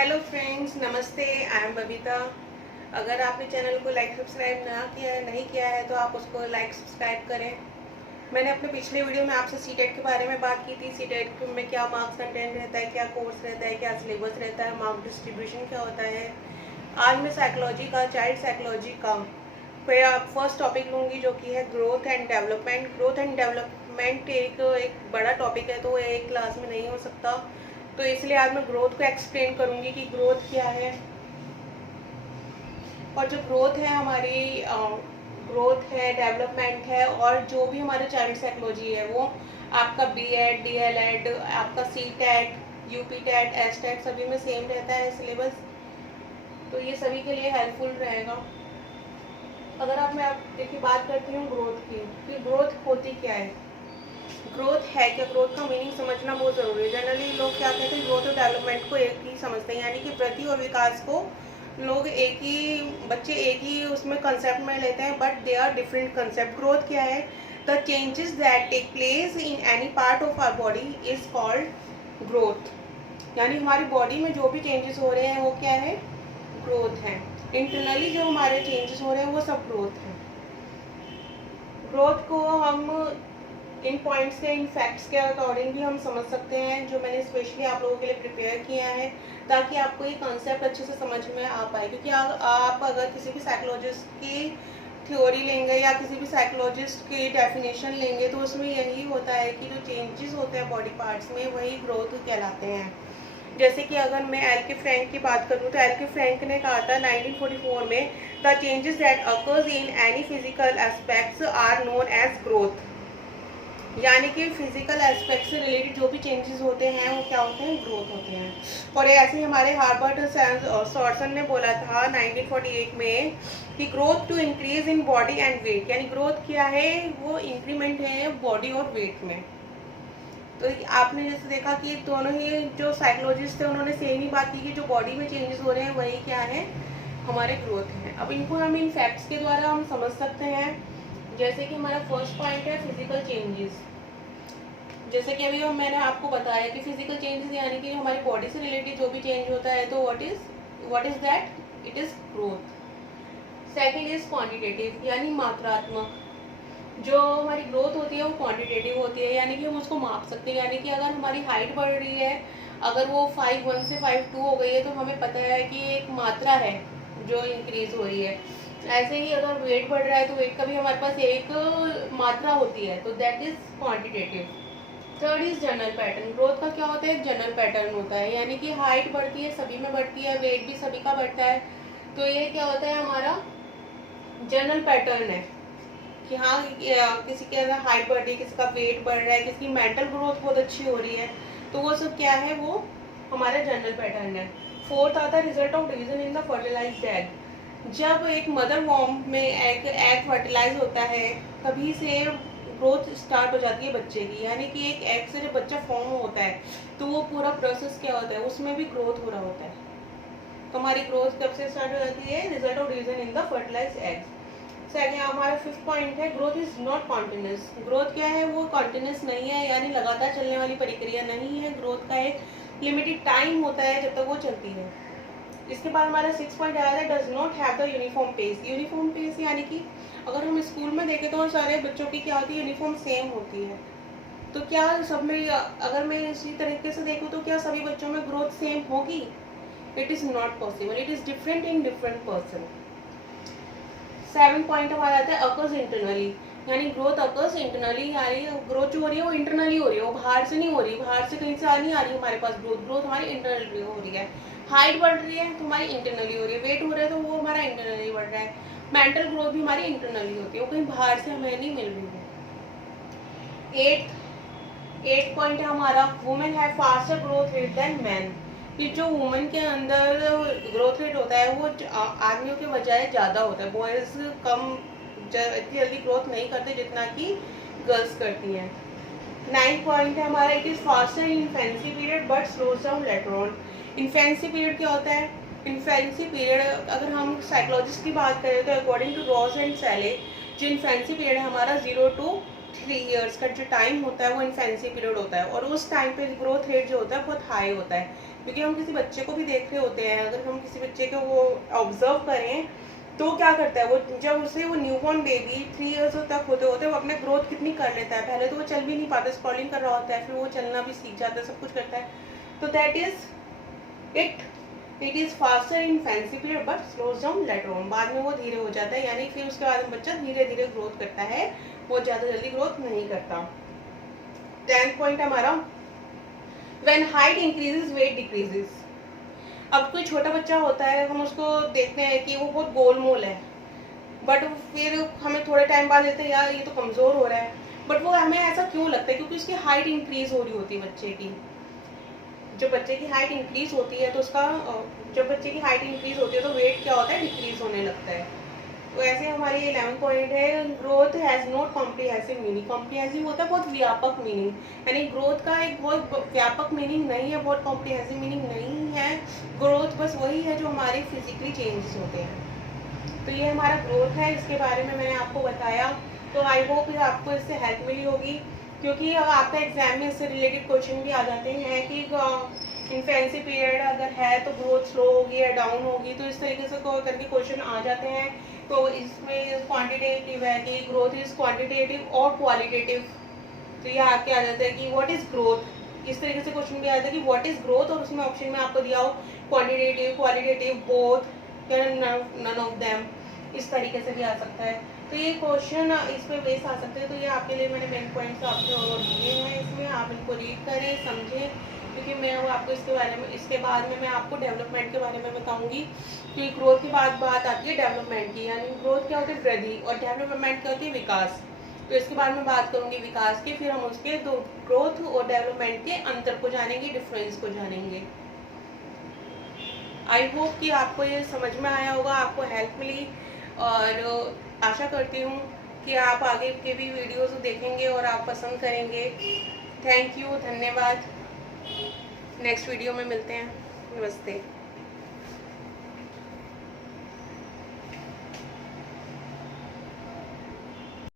Hello friends, नमस्ते। I am Babita. अगर आपने चैनल को लाइक सब्सक्राइब नहीं किया है तो आप उसको लाइक सब्सक्राइब करें। मैंने अपने पिछले वीडियो में आपसे सीटेट के बारे में बात की थी। सीटेट में क्या मार्क्स कंटेंट रहता है, क्या कोर्स रहता है, क्या सिलेबस रहता है, मार्क डिस्ट्रीब्यूशन क्या होता है। आज मैं साइकोलॉजी का, चाइल्ड साइकोलॉजी का फर्स्ट टॉपिक लूँगी, जो कि है growth and development. Growth and development एक बड़ा टॉपिक है, तो एक क्लास में नहीं हो सकता, तो इसलिए आज मैं ग्रोथ को एक्सप्लेन करूंगी कि ग्रोथ क्या है। और जो ग्रोथ है हमारी, ग्रोथ है, डेवलपमेंट है, और जो भी हमारे चाइल्ड साइकोलॉजी है वो आपका बीएड, डीएलएड, आपका सीटेट, यूपीटेट, एसटेट सभी में सेम रहता है सिलेबस, तो ये सभी के लिए हेल्पफुल रहेगा। अगर आप देखिए, बात करती हूँ ग्रोथ की कि ग्रोथ होती क्या है, ग्रोथ है क्या, ग्रोथ का मीनिंग समझना बहुत ज़रूरी है। जनरली लोग क्या कहते हैं, ग्रोथ और डेवलपमेंट को एक ही समझते हैं, यानी कि वृद्धि और विकास को लोग बच्चे एक ही उसमें कंसेप्ट में लेते हैं, but they are different concept. Growth क्या है? The changes that take place in any part of our body is called growth. यानी हमारी बॉडी में जो भी चेंजेस हो रहे हैं वो क्या है? ग्रोथ है। इंटरनली जो हमारे चेंजेस हो रहे हैं वो सब ग्रोथ है। ग्रोथ को हम इन पॉइंट्स के, इन फैक्ट्स के अकॉर्डिंग भी हम समझ सकते हैं, जो मैंने स्पेशली आप लोगों के लिए प्रिपेयर किया है, ताकि आपको ये कॉन्सेप्ट अच्छे से समझ में आ पाए। क्योंकि आप अगर किसी भी साइकोलॉजिस्ट की थ्योरी लेंगे या किसी भी साइकोलॉजिस्ट की डेफिनेशन लेंगे, तो उसमें यही होता है कि जो चेंजेस होते हैं बॉडी पार्ट्स में, वही ग्रोथ कहलाते हैं। जैसे कि अगर मैं एल के फ्रैंक की बात करूँ, तो एल के फ्रैंक ने कहा था 1944 में, the changes that occurs in any physical aspects are known as growth. यानी कि फिजिकल एस्पेक्ट से रिलेटेड जो भी चेंजेस होते हैं वो क्या होते हैं? ग्रोथ होते हैं। और ऐसे ही हमारे हार्बर्ट सॉर्सन ने बोला था 1948 में कि growth to increase in body and weight, यानी ग्रोथ क्या है? वो इंक्रीमेंट है बॉडी और वेट में। तो आपने जैसे देखा कि दोनों ही जो साइकोलॉजिस्ट थे उन्होंने सेम ही बात की कि जो बॉडी में चेंजेस हो रहे हैं वही क्या है? हमारे ग्रोथ है। अब इनको हम इन फैक्ट्स के द्वारा हम समझ सकते हैं। जैसे कि हमारा फर्स्ट पॉइंट है फिजिकल चेंजेस। जैसे कि अभी मैंने आपको बताया कि फिजिकल चेंजेस यानी कि हमारी बॉडी से रिलेटेड जो भी चेंज होता है, तो what is that? It is growth. Second is quantitative, यानी मात्रात्मक। जो हमारी ग्रोथ होती है वो क्वांटिटेटिव होती है, यानी कि हम उसको माप सकते हैं। यानी कि अगर हमारी हाइट बढ़ रही है, अगर वो 5'1" से 5'2" हो गई है, तो हमें पता है कि एक मात्रा है जो इंक्रीज हो रही है। ऐसे ही अगर वेट बढ़ रहा है, तो वेट का भी हमारे पास एक मात्रा होती है, तो that is quantitative. Third is general pattern. Growth का क्या होता है? एक जनरल पैटर्न होता है, यानी कि हाइट बढ़ती है, सभी में बढ़ती है, वेट भी सभी का बढ़ता है, तो ये क्या होता है? हमारा जनरल पैटर्न है कि हाँ, किसी के अंदर हाइट बढ़ रही है, किसी का वेट बढ़ रहा है, किसी की मेंटल ग्रोथ बहुत अच्छी हो रही है, तो वो सब क्या है? वो हमारा जनरल पैटर्न है। फोर्थ आता है result of division in the fertilised egg. जब एक मदर वॉर्म में एग फर्टिलाइज होता है, तभी से ग्रोथ स्टार्ट हो जाती है बच्चे की। यानी कि एक एग से जब बच्चा फॉर्म होता है, तो वो पूरा प्रोसेस क्या होता है? उसमें भी ग्रोथ हो रहा होता है। तो हमारी ग्रोथ कब से स्टार्ट हो जाती है? Result of division in the fertilised egg. Second हमारा फिफ्थ पॉइंट है growth is not continuous. Growth क्या है? वो कॉन्टिन्यूस नहीं है, यानी लगातार चलने वाली प्रक्रिया नहीं है। ग्रोथ का एक लिमिटेड टाइम होता है जब तक वो चलती है। इसके बाद हमारा 6 पॉइंट आया है does not have the uniform pace. Uniform pace यानी कि अगर हम स्कूल में देखें तो सारे बच्चों की क्या होती है? यूनिफॉर्म सेम होती है। तो क्या सब में, अगर मैं इसी तरीके से देखूँ, तो क्या सभी बच्चों में ग्रोथ सेम होगी? It is not possible, it is different in different person. 7 point हमारा आता है अकर्स इंटरनली, यानी ग्रोथ अकर्स इंटरनली, यानी ग्रोथ जो हो रही है वो इंटरनली हो रही है, वो बाहर से नहीं हो रही, बाहर से कहीं से नहीं आ रही हमारे पास ग्रोथ। ग्रोथ हमारी इंटरनली हो रही है। हाइट बढ़ रही है तो हमारी इंटरनली हो रही है, वेट हो रहा है तो वो हमारा इंटरनली बढ़ रहा है। मेंटल ग्रोथ भी हमारी इंटरनली होती है, वो कहीं बाहर से हमें नहीं मिल रही है। 8 पॉइंट है हमारा women have faster growth rate than man. कि जो वुमेन के अंदर ग्रोथ रेट होता है वो आदमियों के बजाय ज़्यादा होता है। बॉयज़ कम इतनी जल्दी ग्रोथ नहीं करते जितना कि गर्ल्स करती हैं। 9 पॉइंट है हमारा it is faster in infancy period but slows down later on. Infancy period क्या होता है? इन्फेंसी पीरियड अगर हम साइकोलॉजिस्ट की बात करें तो अकॉर्डिंग टू रॉस एंड सैले, जो इन्फेंसी पीरियड है हमारा 0 to 3 इयर्स का जो टाइम होता है वो इन्फेंसी पीरियड होता है, और उस टाइम पे ग्रोथ रेट जो होता है बहुत हाई होता है, क्योंकि हम किसी बच्चे को भी देख रहे होते हैं। अगर हम किसी बच्चे को वो ऑब्जर्व करें तो क्या करता है वो, जब उसे वो न्यूबॉर्न बेबी 3 इयर्स तक होते होते वो अपने ग्रोथ कितनी कर लेता है। पहले तो वो चल भी नहीं पाता, स्क्रॉलिंग कर रहा होता है, फिर वो चलना भी सीख जाता है, सब कुछ करता है। तो that is it is faster in fancy period but slows down later on. बाद में वो धीरे हो जाता है, यानी फिर उसके बाद बच्चा धीरे धीरे ग्रोथ करता है, वो ज्यादा जल्दी ग्रोथ नहीं करता। 10th पॉइंट हमारा, when height increases weight decreases. अब कोई छोटा बच्चा होता है, हम उसको देखते हैं कि वो बहुत गोलमोल है, बट फिर हमें थोड़े टाइम बाद देते हैं यार ये तो कमज़ोर हो रहा है, बट वो हमें ऐसा क्यों लगता है, क्योंकि उसकी हाइट इंक्रीज हो रही होती है बच्चे की। जब बच्चे की हाइट इंक्रीज होती है तो उसका, जब बच्चे की हाइट इंक्रीज होती है तो वेट क्या होता है, डिक्रीज होने लगता है। तो ऐसे हमारी 11 पॉइंट है, growth has not comprehensive meaning. Comprehensive होता है बहुत व्यापक मीनिंग, यानी ग्रोथ का एक बहुत व्यापक मीनिंग नहीं है, बहुत कॉम्प्रिहेंसिव मीनिंग नहीं है। ग्रोथ बस वही है जो हमारे फिजिकली चेंजेस होते हैं। तो ये हमारा ग्रोथ है, इसके बारे में मैंने आपको बताया। तो आई होप आपको इससे हेल्प मिली होगी, क्योंकि आपका एग्जाम में इससे रिलेटेड क्वेश्चन भी आ जाते हैं कि इन्फेंसी पीरियड अगर है तो ग्रोथ स्लो होगी या डाउन होगी, तो इस तरीके से करके क्वेश्चन आ जाते हैं। तो इसमें क्वांटिटेटिव है कि ग्रोथ इज क्वांटिटेटिव और क्वालिटेटिव। तो ये आपके आ जाता है कि व्हाट इज ग्रोथ, इस तरीके से क्वेश्चन भी आता है कि व्हाट इज ग्रोथ, और उसमें ऑप्शन में आपको दिया हो क्वांटिटेटिव, क्वालिटेटिव, बोथ या नन ऑफ देम, इस तरीके से भी आ सकता है। तो ये क्वेश्चन इस पे बेस आ सकते हैं। तो ये आपके लिए मैंने मेन पॉइंट्स आपको दिए हैं, इसमें आप इनको रीड करें, समझें, क्योंकि मैं वो आपको इसके बारे में, इसके बाद में मैं आपको डेवलपमेंट के बारे में बताऊंगी। कि ग्रोथ के बाद बात आती है डेवलपमेंट की, यानी ग्रोथ क्या होती है, वृद्धि, और डेवलपमेंट क्या होती है, विकास। तो इसके बाद में बात करूंगी विकास की, फिर हम उसके दो ग्रोथ और डेवलपमेंट के अंतर को जानेंगे, डिफरेंस को जानेंगे। आई होप कि आपको ये समझ में आया होगा, आपको हेल्प मिली, और आशा करती हूँ कि आप आगे के भी वीडियोस देखेंगे और आप पसंद करेंगे। थैंक यू, धन्यवाद। नेक्स्ट वीडियो में मिलते हैं। नमस्ते।